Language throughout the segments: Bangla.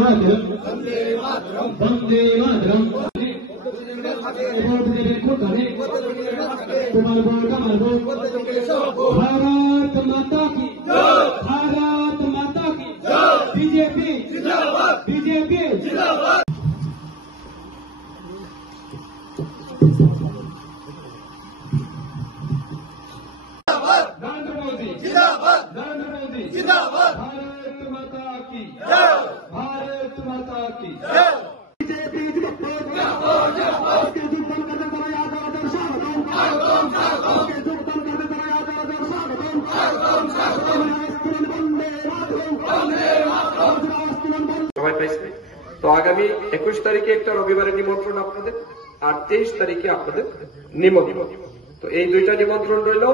মাতরম বন্দে মাতরম তোমার ভোট আমার ভোট ভারত মাতা কি ভারত মাতা কি বিজেপি জিন্দাবাদ বিজেপি জিন্দাবাদ। नरेंद्र मोदी जिंदाबाद नरेंद्र मोदी जिंदाबाद भारत माता की जय भारत माता की जय बीजेपी जिंदाबाद जिंदाबाद के दुर्बल करने पर याद आदर स्वागतम के दुर्बल करने पर याद आदर स्वागतम वंदे मातरम वंदे मातरम। সবাই পাইছে তো আগামী 21 তারিখে একটা রবিবারের নিমন্ত্রণ আপনাদের আর 23 তারিখে আপনাদের নিমন্ত্রণ। তো এই দুইটা নিমন্ত্রণ রইল।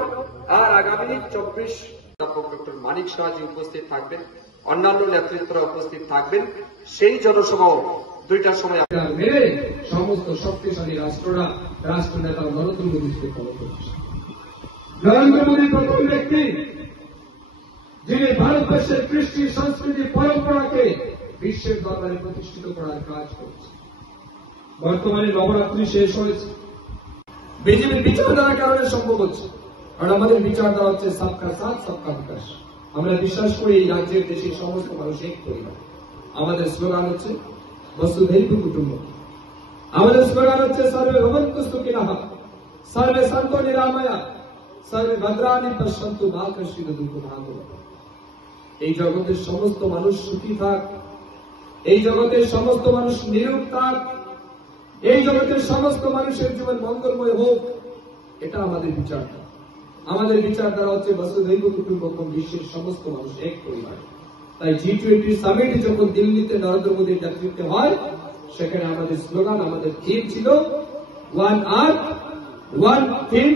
আর আগামী 24 ডক্টর মানিক শাহজি উপস্থিত থাকবেন, অন্যান্য নেতৃত্বরা উপস্থিত থাকবেন। সেই জনসভাও দুইটার সময় মেরে সমস্ত শক্তিশালী রাষ্ট্ররা রাষ্ট্র নেতা নরেন্দ্র মোদীকে ফলো করছে। নরেন্দ্র মোদী প্রথম ব্যক্তি যিনি ভারতবর্ষের কৃষ্টি সংস্কৃতি পরম্পরাকে বিশ্বের দরবারে প্রতিষ্ঠিত করার কাজ করছে। বর্তমানে নবরাত্রি শেষ হয়েছে, বিজেপির বিচারধারা কারণে সম্ভব হচ্ছে। আর আমাদের বিচারধারা হচ্ছে সবকা সাথ সবকা বিকাশ। আমরা বিশ্বাস করি এই রাজ্যের দেশের সমস্ত মানুষ এক পরিবার। আমাদের স্লোগান হচ্ছে বসুধৈব কুটুম্বকম। আমাদের স্লোগান হচ্ছে সর্বে ভবন্তু সুখিনঃ সর্বে সন্তু নিরাময়া সর্বে ভদ্রাণি পশ্যন্তু মা কশ্চিৎ দুঃখভাগ। এই জগতের সমস্ত মানুষ সুখী থাক, এই জগতের সমস্ত মানুষ নিরোগ থাক, এই জগতের সমস্ত মানুষের জীবন মঙ্গলময় হোক, এটা আমাদের বিচারধারা। আমাদের বিচারধারা হচ্ছে বসুধৈব কুটুম্বকম, বিশ্বের সমস্ত মানুষ এক পরিবার। তাই G20 সামিট যখন দিল্লিতে নরেন্দ্র মোদীর নেতৃত্বে হয়, সেখানে আমাদের স্লোগান, আমাদের থিম ছিল one earth, one theme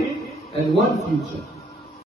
and one future.